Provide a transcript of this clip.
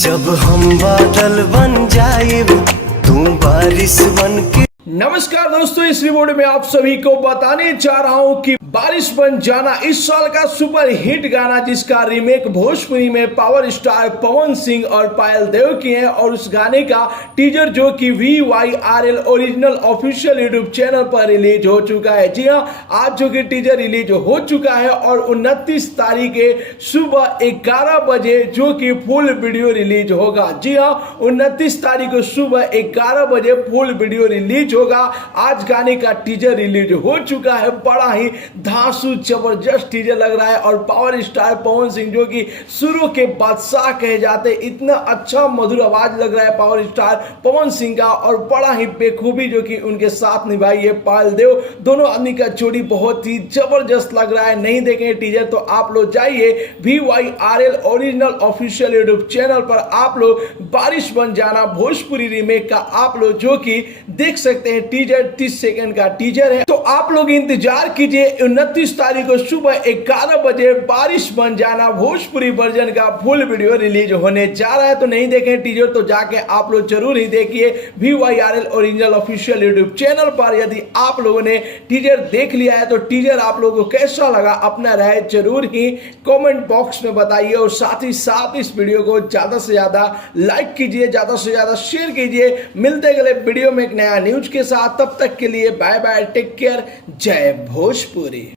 जब हम बादल बन जाए तू बारिश बन के। नमस्कार दोस्तों, इस वीडियो में आप सभी को बताने जा रहा हूं कि बारिश बन जाना इस साल का सुपर हिट गाना जिसका रीमेक भोजपुरी में पावर स्टार पवन सिंह और पायल देव किए हैं, और उस गाने का टीजर जो कि VYRL original official YouTube channel पर रिलीज हो चुका है। जी हां, आज जो कि टीजर रिलीज हो चुका है और 29 तारीख के सुबह 11 बजे जो कि फुल वीडियो रिलीज होगा। जी हां, 29 तारीख को सुबह 11 बजे फुल वीडियो रिलीज होगा। आज गाने का टीजर रिलीज हो चुका है। बड़ा ही धांसू जबरदस्त टीजर लग रहा है और पावर स्टार पवन सिंह जो कि सुरों के बादशाह कहे जाते, इतना अच्छा मधुर आवाज लग रहा है पावर स्टार पवन सिंह का, और बड़ा ही बेखूबी जो कि उनके साथ निभाई है पायल देव। दोनों आदमी का जोड़ी बहुत ही जबरदस्त लग रहा है। नहीं देखें टीजर तो आप लोग जाइए VYRL original official YouTube channel पर, आप लोग बारिश बन जाना भोजपुरी रीमेक का आप लोग जो कि देख सकते हैं। टीजर 30 सेकंड का टीजर है, तो आप लोग इंतजार कीजिए। 29 तारीख को सुबह 11 बजे बारिश बन जाना भोजपुरी वर्जन का फुल वीडियो रिलीज होने जा रहा है। तो नहीं देखें टीजर तो जाके आप लोग जरूर ही देखिए VYRL original official YouTube channel पर। यदि आप लोगों ने टीजर देख लिया है तो टीजर आप लोगों को कैसा लगा अपना राय जरूर ही कमेंट बॉक्स में बताइए, और साथ ही साथ इस वीडियो को ज्यादा से ज्यादा लाइक कीजिए, ज्यादा से ज्यादा शेयर कीजिए। मिलते अगले वीडियो में एक नया न्यूज के साथ, तब तक के लिए बाय बाय, टेक केयर, जय भोजपुरी।